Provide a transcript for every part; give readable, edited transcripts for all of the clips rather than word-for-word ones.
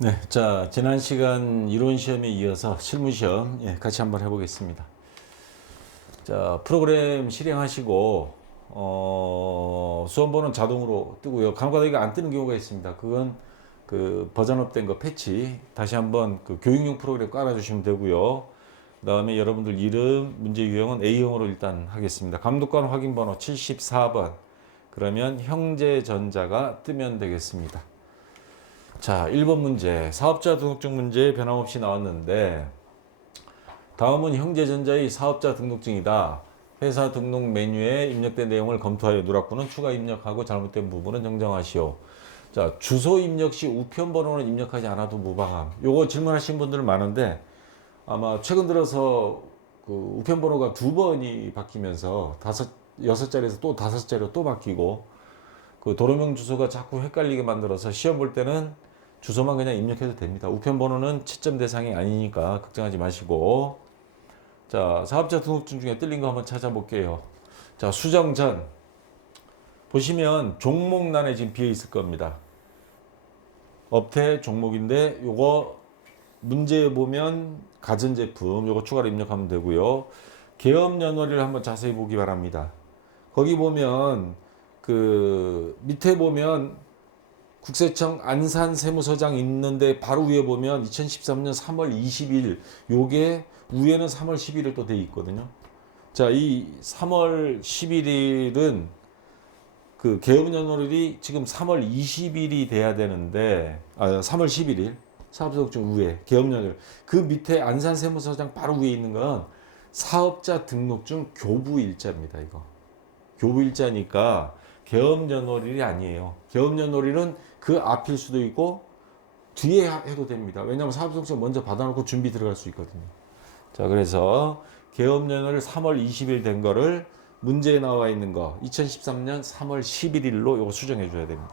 네, 자, 지난 시간 이론 시험에 이어서 실무 시험 같이 한번 해보겠습니다. 자, 프로그램 실행하시고 수험번호는 자동으로 뜨고요. 간혹가다 이거 안 뜨는 경우가 있습니다. 그건 그 버전업된 거 패치 다시 한번 그 교육용 프로그램 깔아주시면 되고요. 그다음에 여러분들 이름, 문제 유형은 A형으로 일단 하겠습니다. 감독관 확인 번호 74번. 그러면 형제전자가 뜨면 되겠습니다. 자, 1번 문제. 사업자 등록증 문제 변함없이 나왔는데 다음은 형제전자의 사업자 등록증이다. 회사 등록 메뉴에 입력된 내용을 검토하여 누락부는 추가 입력하고 잘못된 부분은 정정하시오. 자, 주소 입력 시 우편 번호는 입력하지 않아도 무방함. 요거 질문하신 분들 많은데 아마 최근 들어서 그 우편 번호가 두 번이 바뀌면서 여섯 자리에서 또 다섯 자리로 또 바뀌고 그 도로명 주소가 자꾸 헷갈리게 만들어서 시험 볼 때는 주소만 그냥 입력해도 됩니다. 우편 번호는 채점 대상이 아니니까 걱정하지 마시고. 자, 사업자 등록증 중에 뜰린 거 한번 찾아볼게요. 자, 수정 전 보시면 종목란에 지금 비어 있을 겁니다. 업태 종목인데 요거 문제에 보면 가전제품 요거 추가로 입력하면 되고요. 개업 연월일을 한번 자세히 보기 바랍니다. 거기 보면 그 밑에 보면 국세청 안산세무서장 있는데 바로 위에 보면 2013년 3월 20일 요게 위에는 3월 11일 또 돼 있거든요. 자, 이 3월 11일은 그 개업연월일이 지금 3월 20일이 돼야 되는데 3월 11일 사업소득증 위에 개업연월 그 밑에 안산세무서장 바로 위에 있는 건 사업자 등록증 교부일자입니다. 이거 교부일자니까 개업연월일이 아니에요. 개업연월일은 그 앞일 수도 있고 뒤에 해도 됩니다. 왜냐하면 사업소득증 먼저 받아놓고 준비 들어갈 수 있거든요. 자, 그래서 개업연월 3월 20일 된 거를 문제에 나와 있는 거 2013년 3월 11일로 이거 수정해 줘야 됩니다.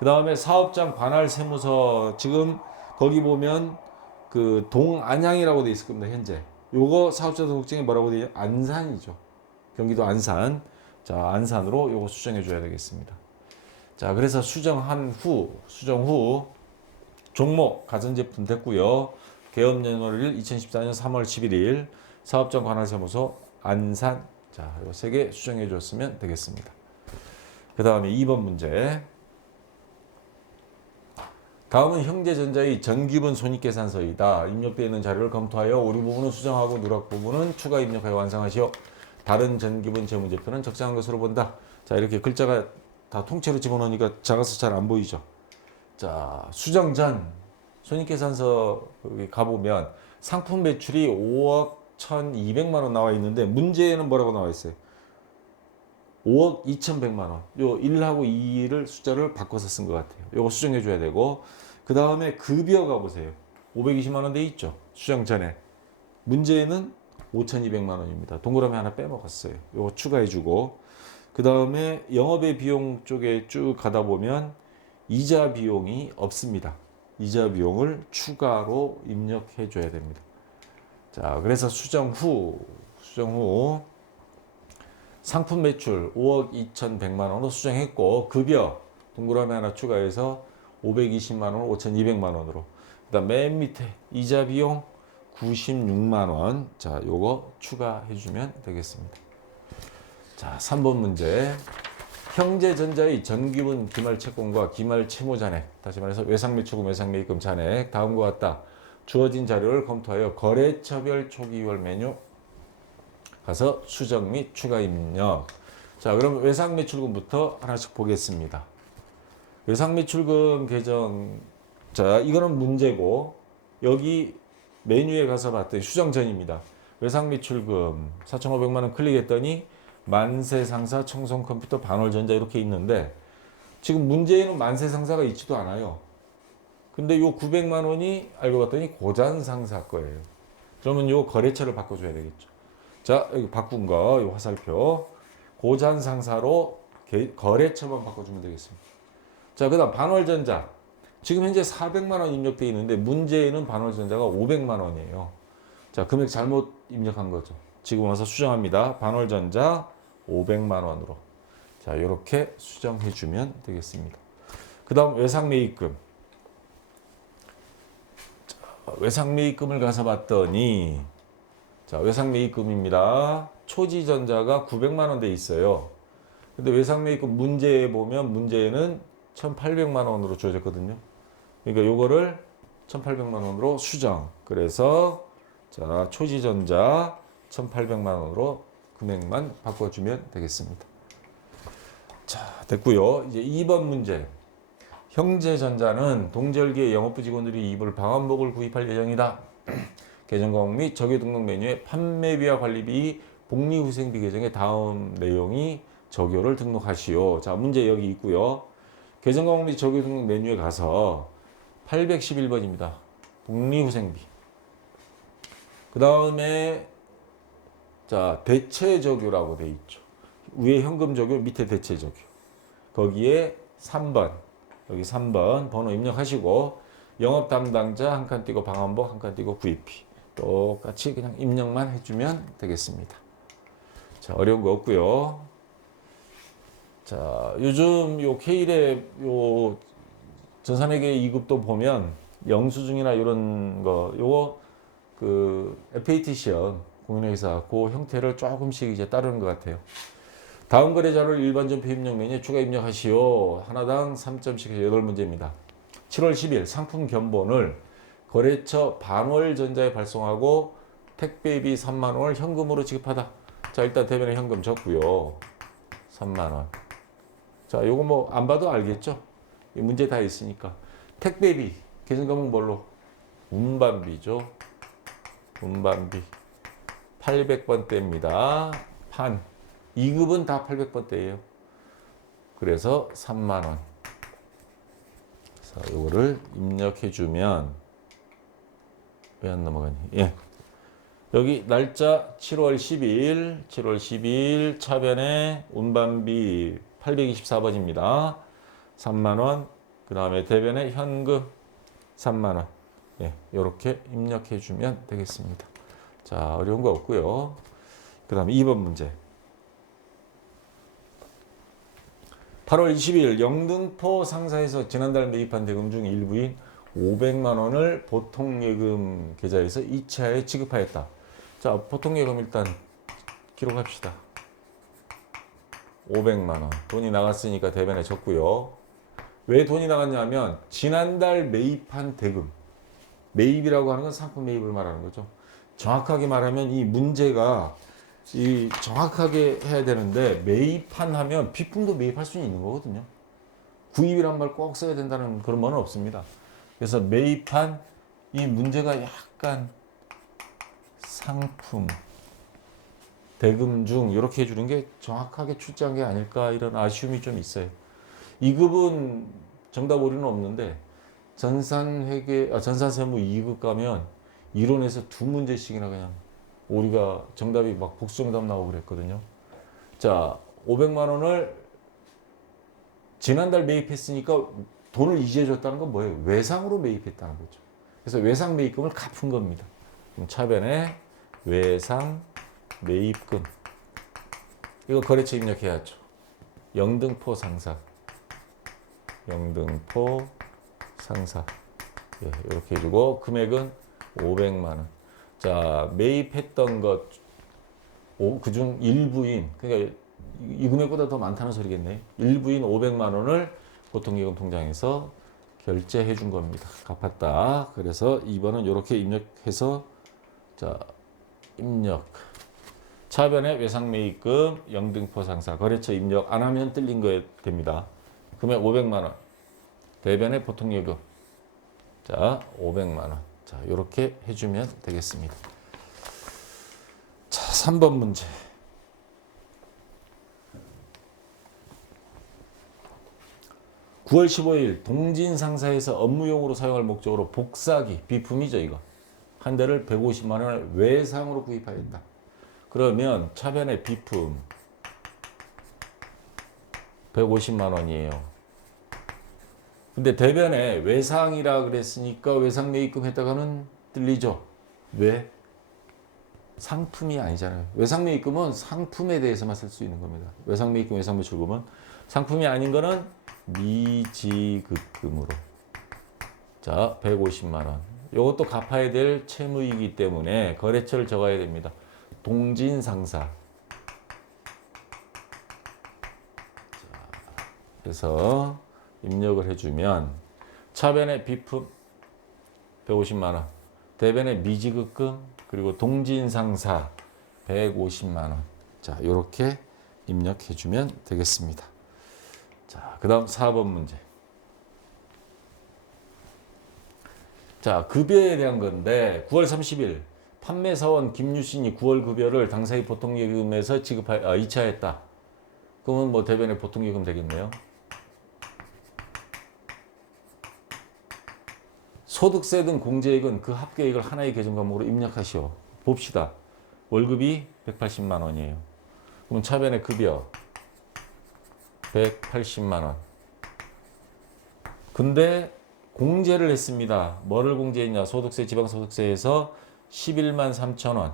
그 다음에 사업장 관할 세무서 지금 거기 보면 그 동안양이라고 돼 있을 겁니다. 현재 요거 사업자 등록증이 뭐라고 돼 있냐? 안산이죠. 경기도 안산. 자, 안산으로 요거 수정해 줘야 되겠습니다. 자, 그래서 수정 후 종목 가전제품 됐고요. 개업연월일 2014년 3월 11일 사업장 관할세무서 안산. 자, 요 세 개 수정해 줬으면 되겠습니다. 그 다음에 2번 문제. 다음은 형제전자의 전기분 손익계산서이다. 입력되어 있는 자료를 검토하여 오류 부분은 수정하고 누락 부분은 추가 입력하여 완성하시오. 다른 전기분 재무제표는 적정한 것으로 본다. 자, 이렇게 글자가 다 통째로 집어넣으니까 작아서 잘 안 보이죠. 자, 수정 전 손익계산서 가보면 상품 매출이 5억 1,200만 원 나와 있는데 문제에는 뭐라고 나와 있어요? 5억 2,100만 원. 요 1하고 2를 숫자를 바꿔서 쓴 것 같아요. 요거 수정해 줘야 되고 그 다음에 급여 가보세요. 520만 원 돼 있죠. 수정 전에. 문제에는 5,200만 원입니다. 동그라미 하나 빼먹었어요. 요거 추가해 주고 그 다음에 영업의 비용 쪽에 쭉 가다 보면 이자 비용이 없습니다. 이자 비용을 추가로 입력해 줘야 됩니다. 자, 그래서 수정 후 상품 매출 5억 2,100만 원으로 수정했고 급여 동그라미 하나 추가해서 520만 원, 5,200만 원으로. 그다음 맨 밑에 이자 비용 96만 원. 자, 요거 추가해 주면 되겠습니다. 자, 3번 문제. 형제전자의 전기분 기말 채권과 기말 채무 잔액, 다시 말해서 외상매출금, 외상매입금 잔액 다음과 같다. 주어진 자료를 검토하여 거래처별 초기월 메뉴 가서 수정 및 추가 입력. 자, 그럼 외상매출금부터 하나씩 보겠습니다. 외상매출금 계정. 자, 이거는 문제고 여기 메뉴에 가서 봤더니 수정 전입니다. 외상매출금 4,500만 원 클릭했더니 만세상사, 청송컴퓨터, 반월전자 이렇게 있는데 지금 문제에는 만세상사가 있지도 않아요. 근데 요 900만 원이 알고 봤더니 고잔상사 거예요. 그러면 요 거래처를 바꿔줘야 되겠죠. 자, 여기 바꾼 거, 요 화살표. 고잔상사로 거래처만 바꿔주면 되겠습니다. 자, 그 다음 반월전자. 지금 현재 400만 원 입력되어 있는데 문제에는 반월전자가 500만 원이에요. 자, 금액 잘못 입력한 거죠. 지금 와서 수정합니다. 반월전자 500만 원으로. 자, 이렇게 수정해 주면 되겠습니다. 그 다음 외상매입금. 외상매입금을 가서 봤더니 자, 외상매입금입니다. 초지전자가 900만 원 돼 있어요. 근데 외상매입금 문제에 보면 문제는 1,800만 원으로 주어졌거든요. 그러니까 요거를 1,800만 원으로 수정. 그래서 자, 초지전자 1,800만 원으로 금액만 바꿔주면 되겠습니다. 자, 됐고요. 이제 2번 문제. 형제전자는 동절기에 영업부 직원들이 입을 방한복을 구입할 예정이다. 계정과목 및 적유 등록 메뉴에 판매비와 관리비, 복리후생비 계정에 다음 내용이 적요를 등록하시오. 자, 문제 여기 있고요. 계정과목 및 적유 등록 메뉴에 가서 811번입니다. 복리후생비. 그 다음에 자, 대체적요라고 돼 있죠. 위에 현금적요, 밑에 대체적요. 거기에 3번, 여기 3번 번호 입력하시고 영업 담당자 한 칸 띄고 방한복 한 칸 띄고 구입비 똑같이 그냥 입력만 해주면 되겠습니다. 자, 어려운 거 없고요. 자, 요즘 요 K랩 요 전산회계 2급도 보면 영수증이나 이런 거 요거 그 FAT 시험 공인회계사 그 형태를 조금씩 이제 따르는 것 같아요. 다음 거래자를 일반 전표 입력 메뉴에 추가 입력하시오. 하나당 3점씩 8문제입니다. 7월 10일 상품 견본을 거래처 반월전자에 발송하고 택배비 3만 원을 현금으로 지급하다. 자, 일단 대변에 현금 적고요. 3만 원. 자, 요거 뭐 안 봐도 알겠죠? 이 문제 다 있으니까. 택배비 계정과목 뭘로? 운반비죠. 운반비 800번대입니다. 판 2급은 다 800번대예요. 그래서 3만 원. 자, 요거를 입력해 주면 왜 안 넘어가니? 예. 여기 날짜 7월 10일 차변에 운반비 824번입니다. 3만 원. 그다음에 대변에 현금 3만 원. 예. 요렇게 입력해 주면 되겠습니다. 자, 어려운 거 없고요. 그다음에 2번 문제. 8월 20일 영등포 상사에서 지난달 매입한 대금 중 일부인 500만 원을 보통예금 계좌에서 2차에 지급하였다. 자, 보통예금 일단 기록합시다. 500만 원. 돈이 나갔으니까 대변에 적고요. 왜 돈이 나갔냐면 지난달 매입한 대금. 매입이라고 하는 건 상품 매입을 말하는 거죠. 정확하게 말하면 이 문제가 정확하게 해야 되는데 매입한 하면 비품도 매입할 수 있는 거거든요. 구입이란 말 꼭 써야 된다는 그런 말은 없습니다. 그래서 매입한 이 문제가 약간 상품, 대금 중 이렇게 해주는 게 정확하게 출제한 게 아닐까 이런 아쉬움이 좀 있어요. 2급은 정답 오류는 없는데 전산세무 2급 가면 이론에서 2문제씩이나 그냥 오류가 정답이 막 복수정답 나오고 그랬거든요. 자, 500만 원을 지난달 매입했으니까 돈을 이제 줬다는 건 뭐예요? 외상으로 매입했다는 거죠. 그래서 외상 매입금을 갚은 겁니다. 그럼 차변에 외상 매입금. 이거 거래처 입력해야죠. 영등포 상사. 영등포 상사. 예, 이렇게 해주고 금액은 500만 원. 자, 매입했던 것, 그중 일부인, 그러니까 이 금액보다 더 많다는 소리겠네. 일부인 500만 원을 보통예금 통장에서 결제해 준 겁니다. 갚았다. 그래서 2번은 이렇게 입력해서 자, 입력. 차변에 외상매입금, 영등포 상사, 거래처 입력 안 하면 뜰린 거 됩니다. 금액 500만 원. 대변에 보통예금. 자, 500만 원. 자, 이렇게 해주면 되겠습니다. 자, 3번 문제. (9월 15일) 동진 상사에서 업무용으로 사용할 목적으로 복사기, 비품이죠 이거. 한 대를 150만 원을 외상으로 구입하였다. 그러면 차변의 비품 150만 원이에요. 근데 대변에 외상이라 그랬으니까 외상 매입금 했다가는 틀리죠. 왜? 상품이 아니잖아요. 외상 매입금은 상품에 대해서만 쓸 수 있는 겁니다. 외상 매입금, 외상 매출금은 상품이 아닌 거는 미지급금으로. 자, 150만 원. 이것도 갚아야 될 채무이기 때문에 거래처를 적어야 됩니다. 동진상사. 그래서 입력을 해주면 차변의 비품 150만 원, 대변의 미지급금, 그리고 동진상사 150만 원. 자, 이렇게 입력해주면 되겠습니다. 자, 그 다음 4번 문제. 자, 급여에 대한 건데 9월 30일 판매사원 김유신이 9월 급여를 당사의 보통예금에서 이체했다. 그러면 뭐 대변의 보통예금 되겠네요. 소득세 등 공제액은 그 합계액을 하나의 계정 과목으로 입력하시오. 봅시다. 월급이 180만 원이에요. 그럼 차변의 급여 180만 원. 근데 공제를 했습니다. 뭐를 공제했냐? 소득세, 지방소득세에서 11만 3천 원.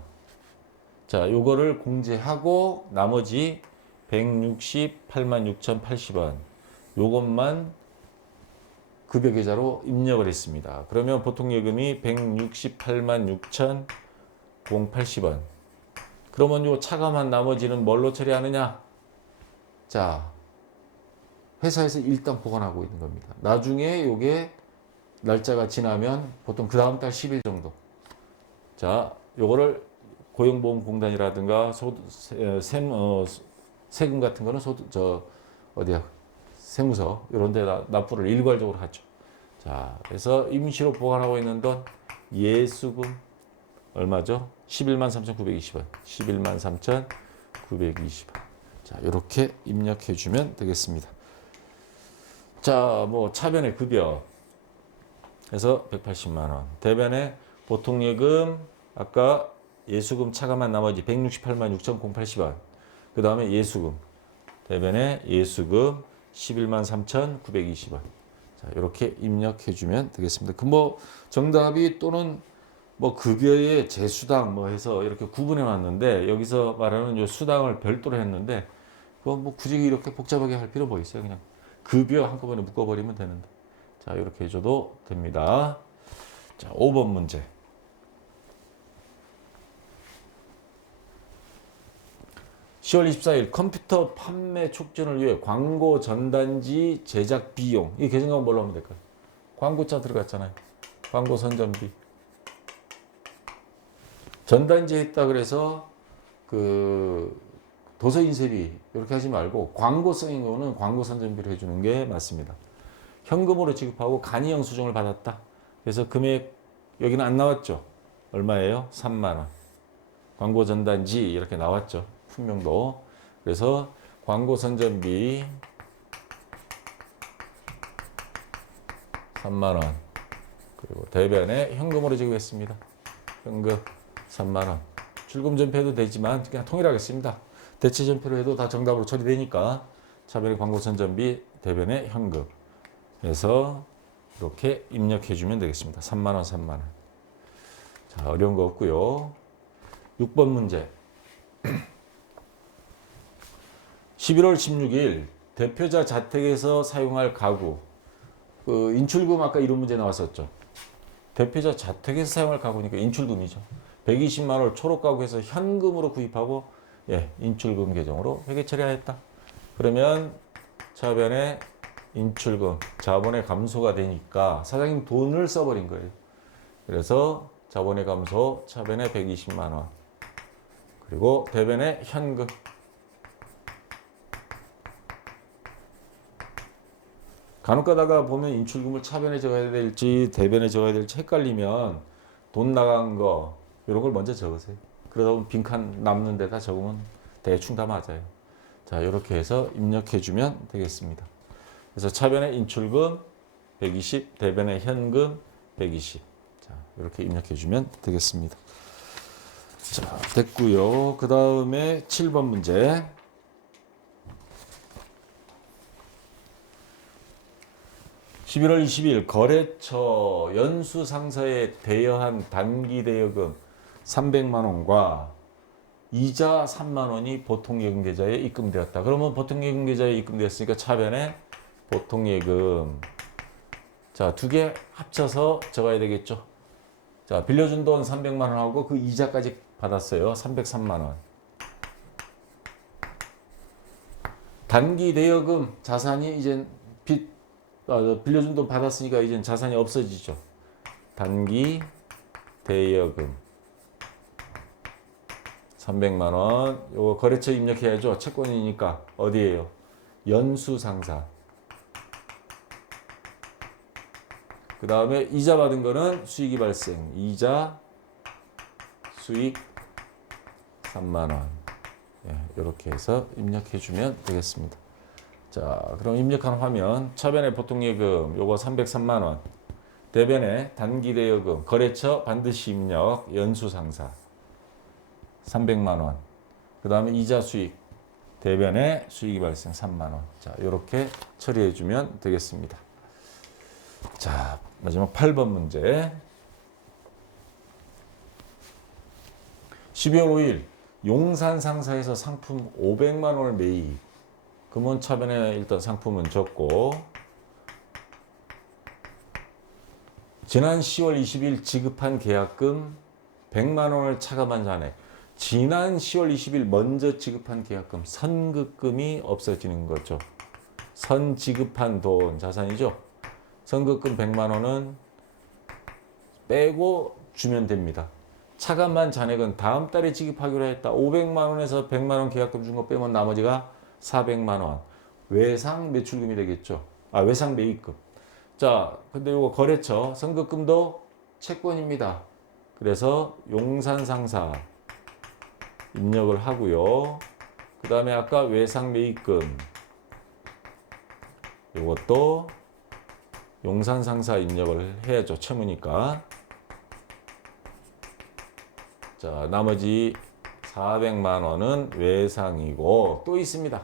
자, 요거를 공제하고 나머지 168만 6,080원. 요것만 급여계좌로 입력을 했습니다. 그러면 보통예금이 168만 6,080원. 그러면 요 차감한 나머지는 뭘로 처리하느냐? 자, 회사에서 일단 보관하고 있는 겁니다. 나중에 요게 날짜가 지나면 보통 그 다음 달 10일 정도. 자, 요거를 고용보험공단이라든가 세금 같은 거는 세무서 이런 데다 납부를 일괄적으로 하죠. 자, 그래서 임시로 보관하고 있는 돈 예수금 얼마죠? 11만 3,920원. 11만 3,920원. 자, 이렇게 입력해 주면 되겠습니다. 자, 뭐 차변의 급여 해서 180만 원. 대변의 보통예금 아까 예수금 차감한 나머지 168만 6,080원. 그 다음에 예수금. 대변의 예수금 11만 3,920원. 자, 이렇게 입력해 주면 되겠습니다. 그 뭐 정답이 또는 뭐 급여의 재수당 뭐 해서 이렇게 구분해 놨는데 여기서 말하는 요 수당을 별도로 했는데 그거 뭐 굳이 이렇게 복잡하게 할 필요 뭐 있어요? 그냥 급여 한꺼번에 묶어버리면 되는데. 자, 이렇게 해줘도 됩니다. 자, 5번 문제. 10월 24일 컴퓨터 판매 촉진을 위해 광고 전단지 제작 비용. 이 계정값은 뭘로 하면 될까요? 광고자 들어갔잖아요. 광고 선전비. 전단지 했다 그래서 그 도서 인쇄비 이렇게 하지 말고 광고성인 거는 광고 선전비를 해주는 게 맞습니다. 현금으로 지급하고 간이 영수증을 받았다. 그래서 금액 여기는 안 나왔죠. 얼마예요? 3만 원. 광고 전단지 이렇게 나왔죠. 품명도. 그래서 광고 선전비 3만 원. 그리고 대변에 현금으로 지급했습니다. 현금 3만 원. 출금 전표해도 되지만 그냥 통일하겠습니다. 대체 전표로 해도 다 정답으로 처리되니까 차변의 광고 선전비 대변에 현금. 그래서 이렇게 입력해 주면 되겠습니다. 3만 원, 3만 원. 자, 어려운 거 없고요. 6번 문제. 11월 16일 대표자 자택에서 사용할 가구. 그 인출금 아까 이런 문제 나왔었죠. 대표자 자택에서 사용할 가구니까 인출금이죠. 120만 원을 초록가구에서 현금으로 구입하고 인출금 계정으로 회계 처리하였다. 그러면 차변에 인출금, 자본의 감소가 되니까 사장님 돈을 써버린 거예요. 그래서 자본의 감소, 차변에 120만 원. 그리고 대변에 현금. 간혹 가다가 보면 인출금을 차변에 적어야 될지 대변에 적어야 될지 헷갈리면 돈 나간 거 이런 걸 먼저 적으세요. 그러다 보면 빈칸 남는 데다 적으면 대충 다 맞아요. 자, 이렇게 해서 입력해 주면 되겠습니다. 그래서 차변에 인출금 120, 대변에 현금 120. 자, 이렇게 입력해 주면 되겠습니다. 자, 됐고요. 그 다음에 7번 문제. 11월 20일 거래처 연수상사에 대여한 단기대여금 300만 원과 이자 3만 원이 보통예금 계좌에 입금되었다. 그러면 보통예금 계좌에 입금되었으니까 차변에 보통예금. 자, 두 개 합쳐서 적어야 되겠죠. 자, 빌려준 돈 300만 원하고 그 이자까지 받았어요. 303만 원. 단기 대여금 자산이 이제 빌려준 돈 받았으니까 이제 자산이 없어지죠. 단기 대여금 300만 원. 요거 거래처 입력해야죠. 채권이니까 어디에요? 연수상사. 그 다음에 이자 받은 거는 수익이 발생. 이자 수익 3만 원. 예, 이렇게 해서 입력해주면 되겠습니다. 자, 그럼 입력한 화면 차변의 보통예금 요거 303만 원. 대변에 단기대여금 거래처 반드시 입력 연수상사 300만 원. 그 다음에 이자 수익 대변에 수익이 발생 3만 원. 자, 이렇게 처리해주면 되겠습니다. 자, 마지막 8번 문제. 12월 5일 용산 상사에서 상품 500만 원을 매입. 그러면 차변에 일단 상품은 적고 지난 10월 20일 지급한 계약금 100만 원을 차감한 잔액. 지난 10월 20일 먼저 지급한 계약금 선급금이 없어지는 거죠. 선 지급한 돈 자산이죠. 선급금 100만 원은 빼고 주면 됩니다. 차감한 잔액은 다음 달에 지급하기로 했다. 500만 원에서 100만 원 계약금 준 거 빼면 나머지가 400만 원. 외상 매출금이 되겠죠. 외상 매입금. 자, 근데 요거 거래처 선급금도 채권입니다. 그래서 용산상사 입력을 하고요. 그 다음에 아까 외상 매입금 요것도 용산상사 입력을 해야죠. 채무니까. 자, 나머지 400만 원은 외상이고 또 있습니다.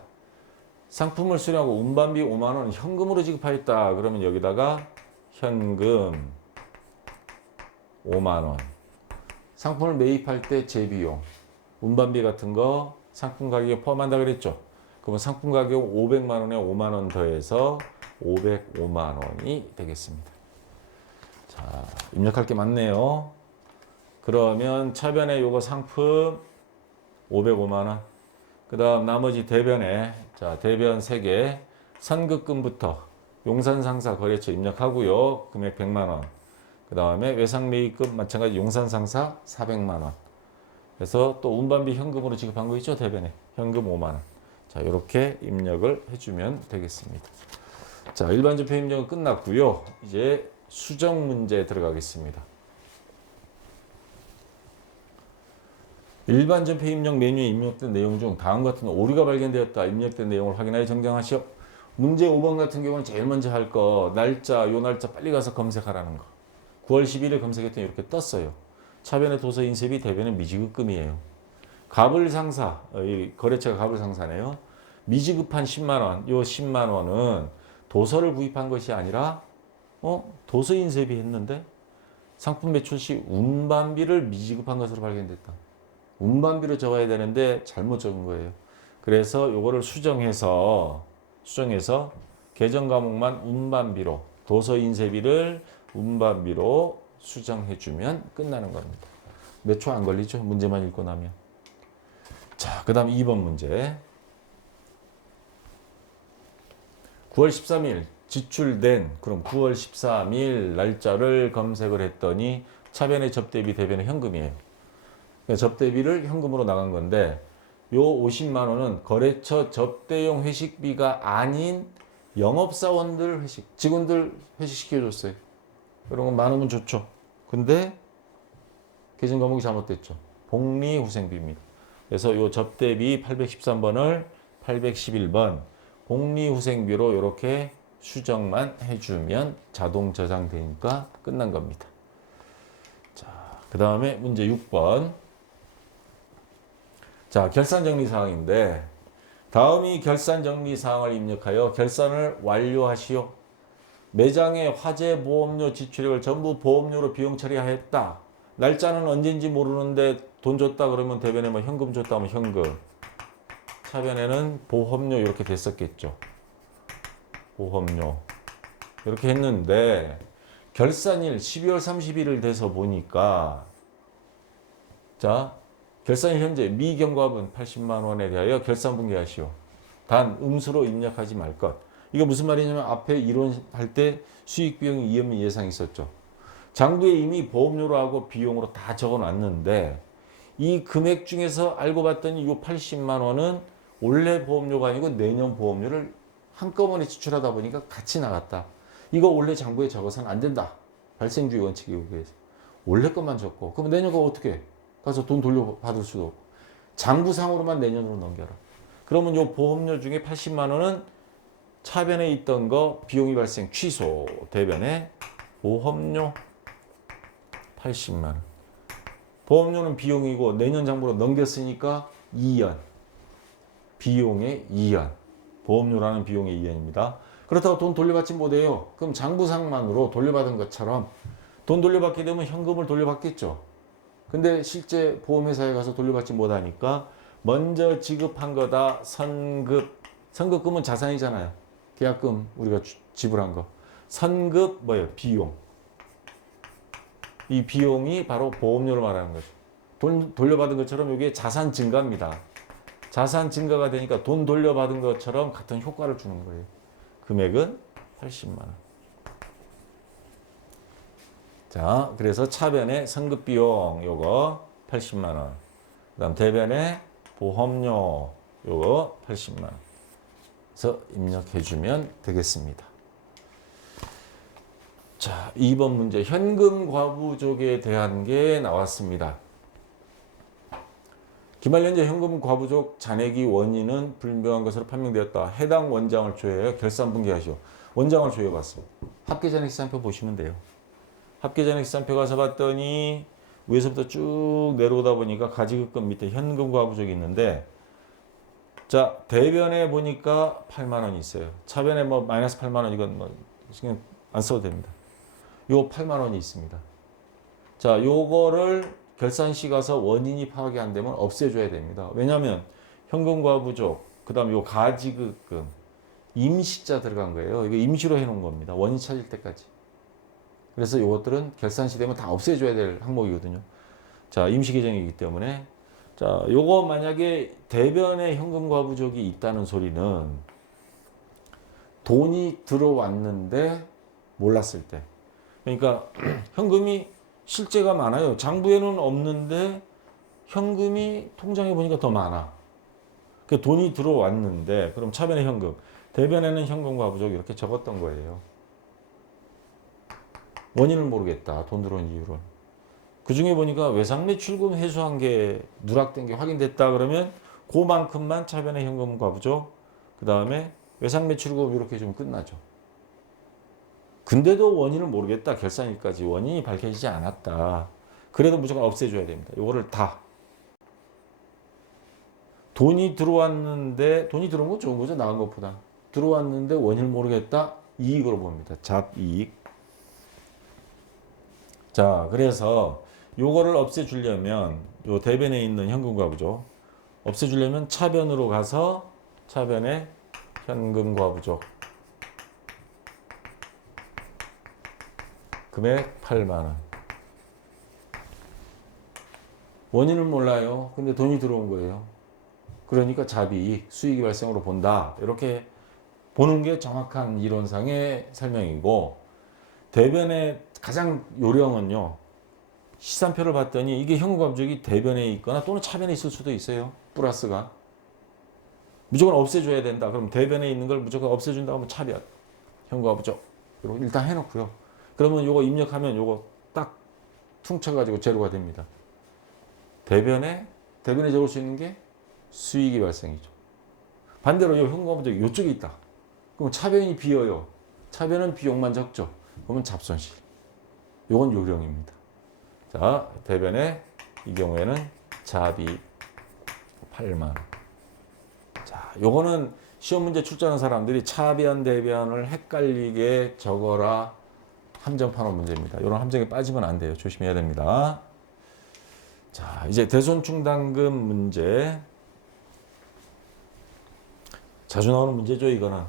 상품을 수령하고 운반비 5만 원은 현금으로 지급하였다. 그러면 여기다가 현금 5만 원. 상품을 매입할 때 재비용, 운반비 같은 거 상품 가격에 포함한다 그랬죠. 그러면 상품 가격 500만 원에 5만 원 더해서 505만 원이 되겠습니다. 자, 입력할 게 많네요. 그러면 차변에 요거 상품 505만 원. 그 다음 나머지 대변에 자, 대변 3개 선급금부터 용산상사 거래처 입력하고요. 금액 100만 원. 그 다음에 외상매입금 마찬가지 용산상사 400만 원. 그래서 또 운반비 현금으로 지급한 거 있죠. 대변에 현금 5만 원. 자, 이렇게 입력을 해주면 되겠습니다. 자, 일반적표 입력은 끝났고요. 이제 수정 문제 들어가겠습니다. 일반 전표 입력 메뉴에 입력된 내용 중 다음 같은 오류가 발견되었다. 입력된 내용을 확인하여 정정하시오. 문제 5번 같은 경우는 제일 먼저 할 거 날짜, 요 날짜 빨리 가서 검색하라는 거. 9월 11일 검색했더니 이렇게 떴어요. 차변의 도서 인쇄비, 대변의 미지급금이에요. 갑을상사, 거래처가 갑을상사네요. 미지급한 10만 원, 요 10만 원은 도서를 구입한 것이 아니라 도서 인쇄비 했는데 상품 매출 시 운반비를 미지급한 것으로 발견됐다. 운반비로 적어야 되는데 잘못 적은 거예요. 그래서 요거를 수정해서 계정 과목만 운반비로 도서 인쇄비를 운반비로 수정해주면 끝나는 겁니다. 몇 초 안 걸리죠? 문제만 읽고 나면. 자, 그 다음 2번 문제. 9월 13일 지출된 그럼 9월 13일 날짜를 검색을 했더니 차변의 접대비 대변의 현금이에요. 접대비를 현금으로 나간 건데 요 50만 원은 거래처 접대용 회식비가 아닌 영업사원들 회식, 직원들 회식시켜줬어요. 이런 건 많으면 좋죠. 근데 계정 과목이 잘못됐죠. 복리후생비입니다. 그래서 요 접대비 813번을 811번 복리후생비로 이렇게 수정만 해주면 자동 저장되니까 끝난 겁니다. 자, 그 다음에 문제 6번. 자, 결산정리사항인데 다음이 결산정리사항을 입력하여 결산을 완료하시오. 매장의 화재 보험료 지출액을 전부 보험료로 비용 처리하였다. 날짜는 언제인지 모르는데 돈 줬다 그러면 대변에 뭐 현금 줬다 하면 현금. 차변에는 보험료 이렇게 됐었겠죠. 보험료. 이렇게 했는데 결산일 12월 30일을 돼서 보니까 자, 결산일 현재 미경과분 80만 원에 대하여 결산분개하시오. 단 음수로 입력하지 말 것. 이게 무슨 말이냐면 앞에 이론할 때 수익 비용 이염 예상이 있었죠. 장부에 이미 보험료로 하고 비용으로 다 적어놨는데 이 금액 중에서 알고 봤더니 이 80만 원은 올해 보험료가 아니고 내년 보험료를 한꺼번에 지출하다 보니까 같이 나갔다. 이거 올해 장부에 적어서는 안 된다. 발생주의 원칙에 의해서. 올해 것만 적고 그럼 내년 거 어떻게 해? 가서 돈 돌려받을 수도 없고 장부상으로만 내년으로 넘겨라. 그러면 이 보험료 중에 80만 원은 차변에 있던 거 비용이 발생 취소 대변에 보험료 80만 원. 보험료는 비용이고 내년 장부로 넘겼으니까 2연. 비용의 2연. 보험료라는 비용의 2연입니다. 그렇다고 돈 돌려받지 못해요. 그럼 장부상만으로 돌려받은 것처럼 돈 돌려받게 되면 현금을 돌려받겠죠. 근데 실제 보험회사에 가서 돌려받지 못하니까 먼저 지급한 거다 선급. 선급금은 자산이잖아요. 계약금 우리가 지불한 거. 선급 뭐예요? 비용. 이 비용이 바로 보험료를 말하는 거죠. 돈 돌려받은 것처럼 이게 자산 증가입니다. 자산 증가가 되니까 돈 돌려받은 것처럼 같은 효과를 주는 거예요. 금액은 80만 원. 자, 그래서 차변에 선급비용 요거 80만 원. 그다음 대변에 보험료 요거 80만 원. 그래서 입력해 주면 되겠습니다. 자, 2번 문제 현금 과부족에 대한 게 나왔습니다. 기말연재 현금 과부족 잔액이 원인은 불명한 것으로 판명되었다. 해당 원장을 조회하여 결산분개하시오. 원장을 조회해봤습니다. 합계잔액시산표 보시면 돼요. 합계잔액시산표 가서 봤더니 위에서부터 쭉 내려오다 보니까 가지급금 밑에 현금 과부족이 있는데 자, 대변에 보니까 8만 원이 있어요. 차변에 뭐 마이너스 8만 원 이건 뭐 신경 안 써도 됩니다. 요 8만 원이 있습니다. 자, 요거를 결산시 가서 원인이 파악이 안 되면 없애줘야 됩니다. 왜냐하면 현금과 부족, 그 다음 요 가지급금, 임시자 들어간 거예요. 이거 임시로 해놓은 겁니다. 원인 찾을 때까지. 그래서 요것들은 결산시 되면 다 없애줘야 될 항목이거든요. 자, 임시 계정이기 때문에. 자, 요거 만약에 대변에 현금과 부족이 있다는 소리는 돈이 들어왔는데 몰랐을 때. 그러니까 현금이 실제가 많아요. 장부에는 없는데 현금이 통장에 보니까 더 많아. 그 돈이 들어왔는데 그럼 차변에 현금, 대변에는 현금과 부족 이렇게 적었던 거예요. 원인을 모르겠다. 돈 들어온 이유를. 그 중에 보니까 외상매출금 회수한 게 누락된 게 확인됐다 그러면 그만큼만 차변에 현금과 부족, 그 다음에 외상매출금 이렇게 좀 끝나죠. 근데도 원인을 모르겠다. 결산일까지 원인이 밝혀지지 않았다. 그래도 무조건 없애줘야 됩니다. 이거를 다. 돈이 들어왔는데 돈이 들어온 건 좋은 거죠. 나간 것보다. 들어왔는데 원인을 모르겠다. 이익으로 봅니다. 잡이익. 자, 그래서 요거를 없애주려면 요 대변에 있는 현금과 부족 없애주려면 차변으로 가서 차변에 현금과 부족 금액 8만 원. 원인을 몰라요. 근데 돈이 들어온 거예요. 그러니까 잡이익, 수익이 발생으로 본다. 이렇게 보는 게 정확한 이론상의 설명이고 대변의 가장 요령은요. 시산표를 봤더니 이게 현금과 부족이 대변에 있거나 또는 차변에 있을 수도 있어요. 플러스가. 무조건 없애줘야 된다. 그럼 대변에 있는 걸 무조건 없애준다 하면 차변. 현금과 부족. 이렇게 일단 해놓고요. 그러면 요거 입력하면 요거 딱 퉁쳐가지고 제로가 됩니다. 대변에 적을 수 있는 게 수익이 발생이죠. 반대로 요 현금과 부족이 요쪽에 있다. 그럼 차변이 비어요. 차변은 비용만 적죠. 그러면 잡손실. 요건 요령입니다. 자, 대변에 이 경우에는 잡이 8만 원. 자, 요거는 시험 문제 출제하는 사람들이 차변, 대변을 헷갈리게 적어라. 함정판호 문제입니다. 이런 함정에 빠지면 안 돼요. 조심해야 됩니다. 자, 이제 대손충당금 문제. 자주 나오는 문제죠, 이거는.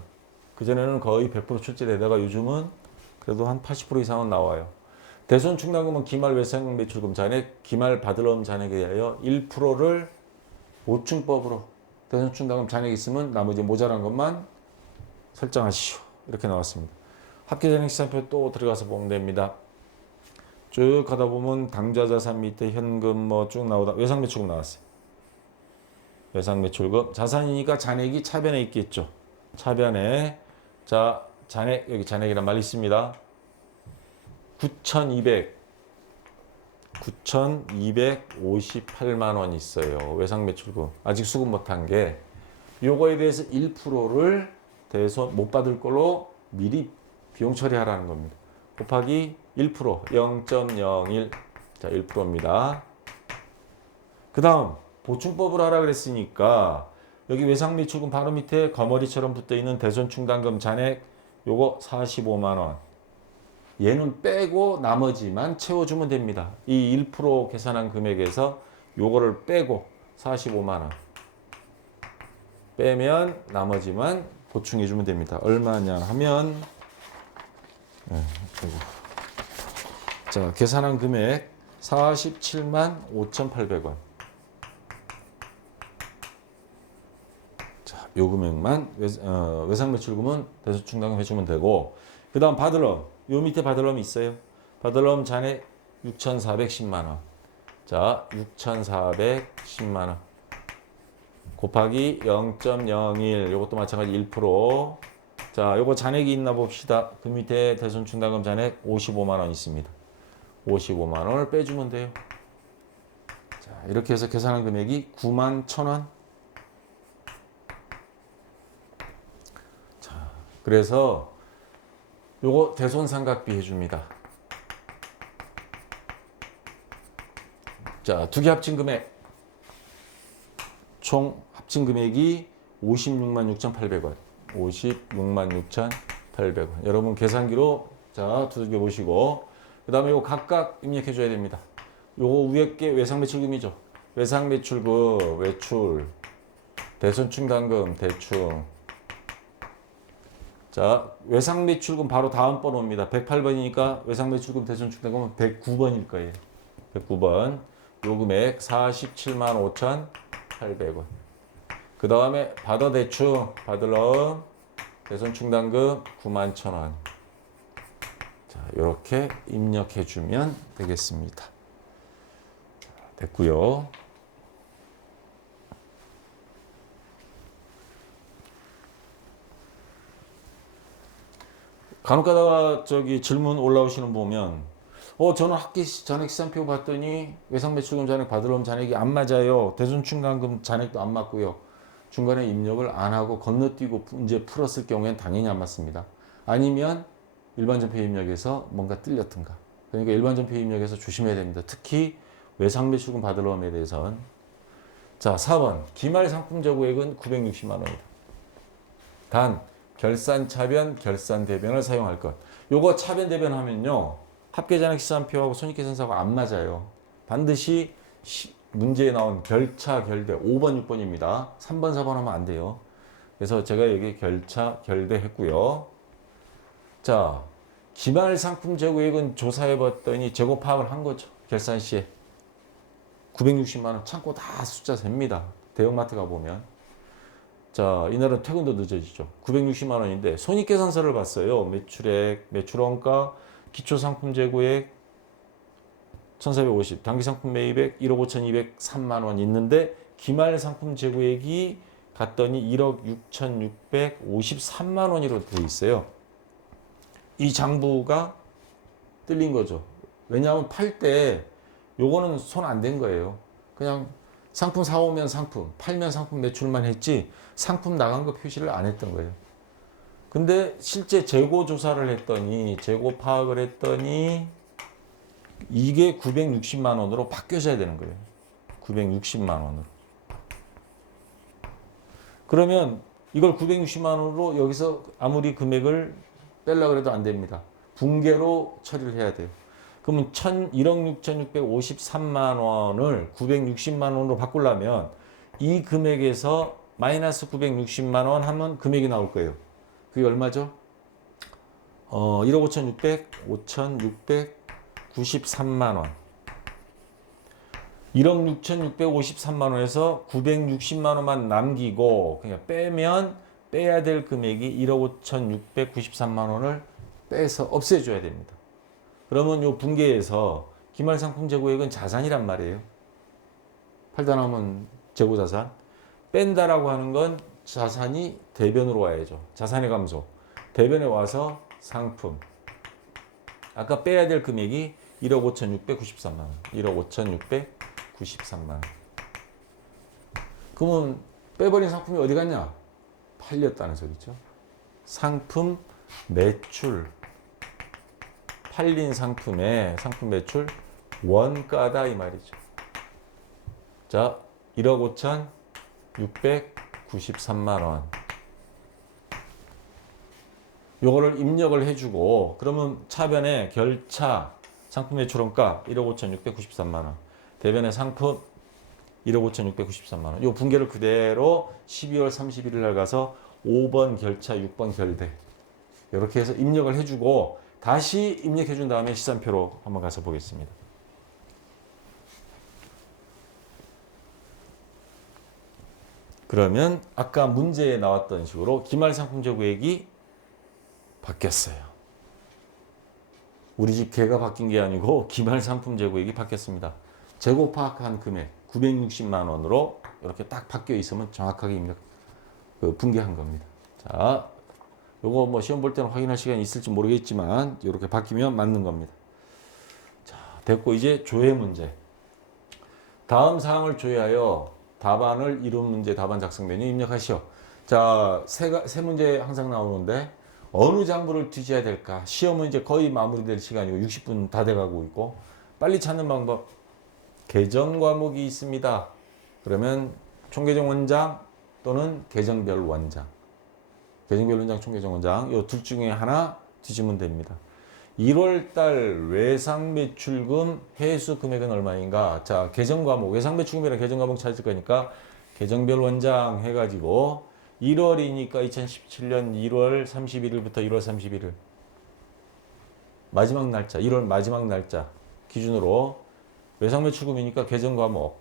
그전에는 거의 100% 출제되다가 요즘은 그래도 한 80% 이상은 나와요. 대손 충당금은 기말 외상 매출금 잔액, 기말 받을럼 잔액에 대하여 1%를 보충법으로 대손 충당금 잔액이 있으면 나머지 모자란 것만 설정하시오. 이렇게 나왔습니다. 합계잔액 시산표 또 들어가서 보면 됩니다. 쭉 가다 보면 당좌자산 밑에 현금 뭐 쭉 나오다 외상 매출금 나왔어요. 외상 매출금 자산이니까 잔액이 차변에 있겠죠. 차변에 자 잔액 여기 잔액이란 말이 있습니다. 9,258만 원 있어요. 외상 매출금 아직 수급 못한 게 요거에 대해서 1%를 대손 못 받을 걸로 미리 비용 처리하라는 겁니다. 곱하기 1% 0.01 자 1%입니다. 그 다음 보충법을 하라 그랬으니까 여기 외상 매출금 바로 밑에 거머리처럼 붙어 있는 대손 충당금 잔액 요거 45만 원. 얘는 빼고 나머지만 채워주면 됩니다. 이 1% 계산한 금액에서 요거를 빼고 45만 원 빼면 나머지만 보충해주면 됩니다. 얼마냐 하면 자 계산한 금액 47만 5,800원. 자, 요 금액만 외상 매출금은 대손 충당금 해주면 되고 그 다음 받을럼 요 밑에 받을럼이 있어요. 받을럼 잔액 6,410만 원. 자 6,410만 원 곱하기 0.01 요것도 마찬가지 1%. 자 요거 잔액이 있나 봅시다. 그 밑에 대손 충당금 잔액 55만 원 있습니다. 55만 원을 빼주면 돼요. 자 이렇게 해서 계산한 금액이 9만 1,000원. 자 그래서 요거 대손 삼각비 해줍니다. 자 두 개 합친 금액 총 합친 금액이 56만 6,800원. 56만 6,800원. 여러분 계산기로 자 두개 보시고 그 다음에 요거 각각 입력해 줘야 됩니다. 요거 위에 게 외상 매출금이죠. 외상 매출금 외출 대손 충당금 대충. 자 외상 매출금 바로 다음 번호입니다. 108번이니까 외상 매출금 대손 충당금은 109번일 거예요. 109번 요 금액 47만 5,800원. 그 다음에 받아 대충 받을럼 대손 충당금 9만 1,000원. 자 이렇게 입력해 주면 되겠습니다. 자, 됐고요. 간혹가다가 저기 질문 올라오시는 보면 저는 학기 잔액 시산표 봤더니 외상 매출금 잔액 받을럼 잔액이 안 맞아요. 대손 충당금 잔액도 안 맞고요. 중간에 입력을 안 하고 건너뛰고 문제 풀었을 경우엔 당연히 안 맞습니다. 아니면 일반 전표 입력에서 뭔가 틀렸든가. 그러니까 일반 전표 입력에서 조심해야 됩니다. 특히 외상 매출금 받을럼에 대해서는. 자 4번 기말 상품 재고액은 960만 원이다. 단 결산 차변, 결산 대변을 사용할 것. 요거 차변 대변 하면요. 합계잔액 시산표하고 손익계산서하고 안 맞아요. 반드시 문제에 나온 결차, 결대 5번, 6번입니다. 3번, 4번 하면 안 돼요. 그래서 제가 여기 결차, 결대 했고요. 자, 기말 상품 재고액은 조사해 봤더니 재고 파악을 한 거죠. 결산 시에. 960만 원 창고 다 숫자 셉니다. 대형마트 가보면. 자, 이날은 퇴근도 늦어지죠. 960만 원인데 손익계산서를 봤어요. 매출액, 매출원가, 기초상품 재고액 1450, 단기상품 매입액 1억 5203만 원 있는데 기말 상품 재고액이 갔더니 1억 6653만 원으로 돼 있어요. 이 장부가 뜰린 거죠. 왜냐하면 팔 때 요거는 손 안 댄 거예요. 그냥 상품 사오면 상품, 팔면 상품 매출만 했지 상품 나간 거 표시를 안 했던 거예요. 근데 실제 재고 조사를 했더니 재고 파악을 했더니 이게 960만 원으로 바뀌어져야 되는 거예요. 960만 원으로. 그러면 이걸 960만 원으로 여기서 아무리 금액을 빼려고 해도 안 됩니다. 분계로 처리를 해야 돼요. 그러면 1억 6,653만 원을 960만 원으로 바꾸려면 이 금액에서 마이너스 960만 원 하면 금액이 나올 거예요. 그게 얼마죠? 1억 5,693만 원. 1억 6,653만 원에서 960만 원만 남기고 그냥 빼면 빼야 될 금액이 1억 5,693만 원을 빼서 없애줘야 됩니다. 그러면 요 분계에서 기말상품 재고액은 자산이란 말이에요. 팔다 남은 재고자산. 뺀다라고 하는 건 자산이 대변으로 와야죠. 자산의 감소. 대변에 와서 상품. 아까 빼야 될 금액이 1억 5,693만 원. 1억 5,693만 원. 그러면 빼버린 상품이 어디 갔냐? 팔렸다는 소리죠. 상품 매출. 팔린 상품의 상품 매출 원가다 이 말이죠. 자, 1억 5,693만 원. 요거를 입력을 해주고 그러면 차변에 결차 상품 매출원가 1억 5,693만 원. 대변에 상품 1억 5,693만 원. 요 분계를 그대로 12월 31일 날 가서 5번 결차, 6번 결대. 이렇게 해서 입력을 해주고 다시 입력해 준 다음에 시산표로 한번 가서 보겠습니다. 그러면 아까 문제에 나왔던 식으로 기말상품 재고액이 바뀌었어요. 우리 집 개가 바뀐 게 아니고 기말상품 재고액이 바뀌었습니다. 재고 파악한 금액 960만 원으로 이렇게 딱 바뀌어 있으면 정확하게 입력 분계한 겁니다. 자, 요거 뭐 시험 볼 때는 확인할 시간이 있을지 모르겠지만 이렇게 바뀌면 맞는 겁니다. 자, 됐고 이제 조회 문제. 다음 사항을 조회하여 답안을 이룬 문제 답안 작성 메뉴 입력하시오. 자, 세 문제 항상 나오는데 어느 장부를 뒤져야 될까? 시험은 이제 거의 마무리될 시간이고 60분 다 돼가고 있고 빨리 찾는 방법. 계정 과목이 있습니다. 그러면 총계정 원장 또는 계정별 원장. 계정별 원장, 총계정 원장 이 둘 중에 하나 뒤지면 됩니다. 1월달 외상 매출금 회수 금액은 얼마인가? 자, 계정 과목, 외상 매출금이랑 계정 과목 찾을 거니까 계정별 원장 해가지고 1월이니까 2017년 1월 31일부터 1월 31일 마지막 날짜, 1월 마지막 날짜 기준으로 외상 매출금이니까 계정 과목,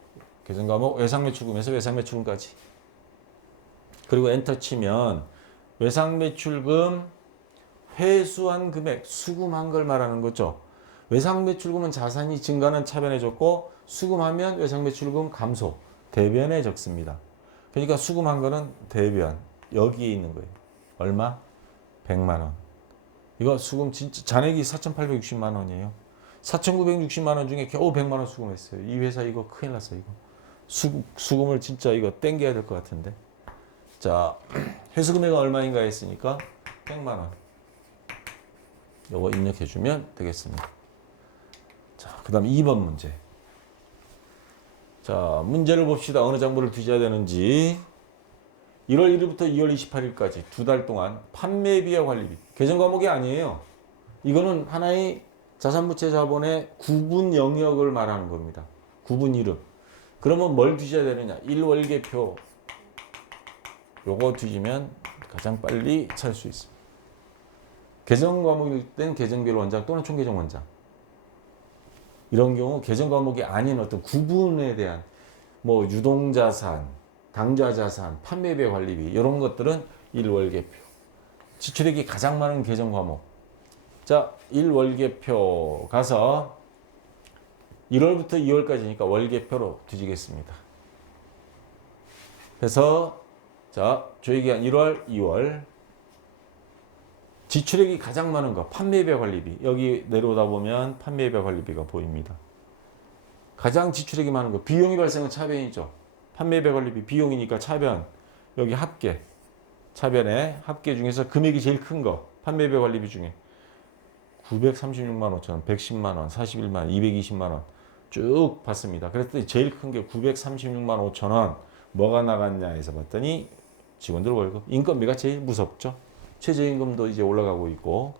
외상 매출금에서 외상 매출금까지. 그리고 엔터 치면 외상 매출금 회수한 금액, 수금한 걸 말하는 거죠. 외상 매출금은 자산이 증가는 차변에 적고 수금하면 외상 매출금 감소, 대변에 적습니다. 그러니까 수금한 거는 대변, 여기에 있는 거예요. 얼마? 100만 원. 이거 수금 진짜 잔액이 4,860만 원이에요. 4,960만 원 중에 겨우 100만 원 수금했어요. 이 회사 이거 큰일 났어요. 이거 수금을 진짜 이거 땡겨야 될 것 같은데. 자, 회수 금액은 얼마인가 했으니까 100만 원. 요거 입력해 주면 되겠습니다. 자, 그 다음 2번 문제. 자, 문제를 봅시다. 어느 장부를 뒤져야 되는지. 1월 1일부터 2월 28일까지 두 달 동안 판매비와 관리비. 계정 과목이 아니에요. 이거는 하나의 자산부채 자본의 구분 영역을 말하는 겁니다. 구분 이름. 그러면 뭘 뒤져야 되느냐? 1월계표. 요거 뒤지면 가장 빨리 찾을 수 있습니다. 계정 과목일 땐 계정별 원장 또는 총계정 원장. 이런 경우 계정 과목이 아닌 어떤 구분에 대한 뭐 유동자산, 당좌자산, 판매비 관리비 이런 것들은 1월계표. 지출액이 가장 많은 계정 과목. 자, 1월계표 가서 1월부터 2월까지니까 월계표로 뒤지겠습니다. 그래서 자, 조회기간 1월, 2월. 지출액이 가장 많은 거 판매비 관리비. 여기 내려오다 보면 판매비 관리비가 보입니다. 가장 지출액이 많은 거 비용이 발생한 차변이죠. 판매비 관리비 비용이니까 차변. 여기 합계. 차변에 합계 중에서 금액이 제일 큰 거 판매비 관리비 중에 936만 5천 원, 110만 원, 41만 원, 220만 원 쭉 봤습니다. 그랬더니 제일 큰 게 936만 5천 원. 뭐가 나갔냐 해서 봤더니 직원들 월급, 인건비가 제일 무섭죠. 최저임금도 이제 올라가고 있고.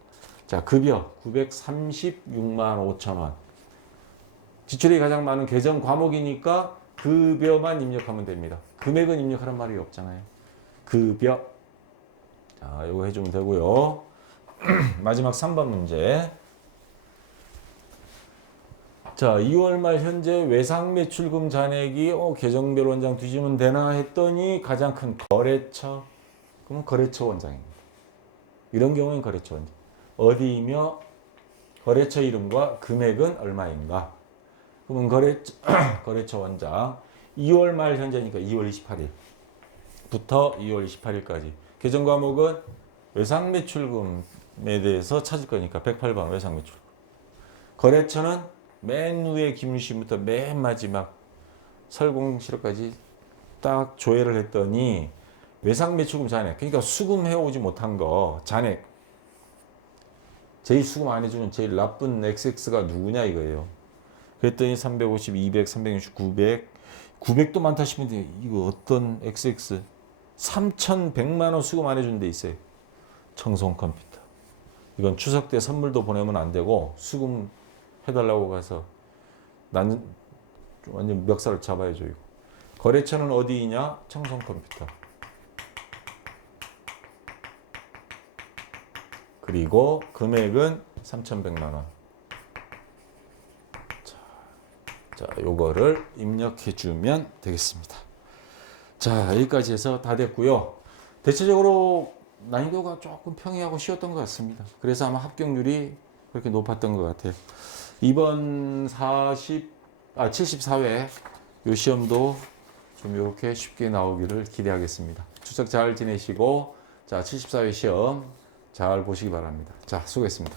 자, 급여 936만 5천 원. 지출이 가장 많은 계정 과목이니까 급여만 입력하면 됩니다. 금액은 입력하란 말이 없잖아요. 급여. 자, 이거 해주면 되고요. 마지막 3번 문제. 자, 2월 말 현재 외상 매출금 잔액이 계정별 원장 뒤지면 되나 했더니 가장 큰 거래처. 그러면 거래처 원장입니다. 이런 경우엔 거래처 원장. 어디이며 거래처 이름과 금액은 얼마인가? 그러면 거래처 원장 2월 말 현재니까 2월 28일부터 2월 28일까지. 계정 과목은 외상 매출금에 대해서 찾을 거니까 108번 외상 매출금. 거래처는 맨 위에 김유신부터 맨 마지막 설공실까지 딱 조회를 했더니 외상 매출금 잔액, 그러니까 수금해 오지 못한 거 잔액, 제일 수금 안 해주는 제일 나쁜 XX가 누구냐 이거예요. 그랬더니 350, 200, 360, 900, 900도 많다 싶은데 이거 어떤 XX? 3,100만 원 수금 안 해주는 데 있어요. 청송 컴퓨터. 이건 추석 때 선물도 보내면 안 되고 수금 해달라고 가서 나는 완전 멱살을 잡아야죠. 이거. 거래처는 어디이냐? 청송 컴퓨터. 그리고 금액은 3,100만 원. 자, 요거를 입력해 주면 되겠습니다. 자, 여기까지 해서 다 됐고요. 대체적으로 난이도가 조금 평이하고 쉬웠던 것 같습니다. 그래서 아마 합격률이 그렇게 높았던 것 같아요. 이번 74회 요 시험도 좀 이렇게 쉽게 나오기를 기대하겠습니다. 추석 잘 지내시고, 자, 74회 시험 잘 보시기 바랍니다. 자, 수고했습니다.